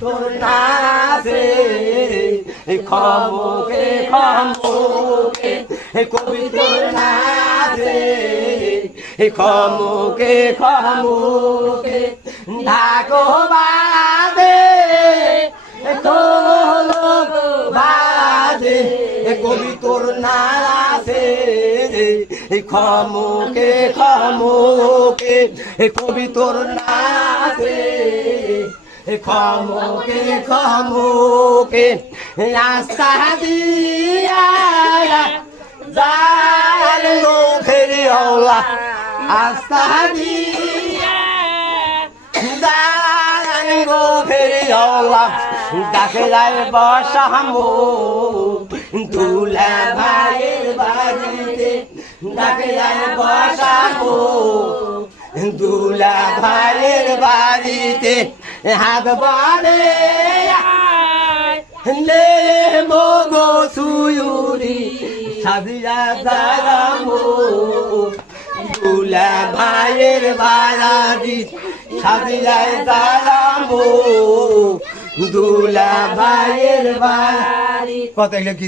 তোর নাচে খমকে খমকে কবি তোর নাচে খমকে খমকে ঢাকো বাজে খোলক বাজে কবি তোর নাচে খমকে খমকে কবি তোর নাচে খমকে খমকে রাস্তা দিয়া যার গো ফেরিওয়ালা রাস্তা দিয়া যার গো ফেরিওয়ালা ডাকে যায় বসামো দুলা ভাইয়ের বাড়িতে ডাকে যায় বসামো দুলা ভাইয়ের বাড়িতে হাত বাড়ে লে মগো সুয়ুরি সাজিয়া দাঁড়ামো দুলা ভাইয়ের বাড়ি সাজিয়া দাঁড়ামো দুলা ভাইয়ের বাড়ি কত কি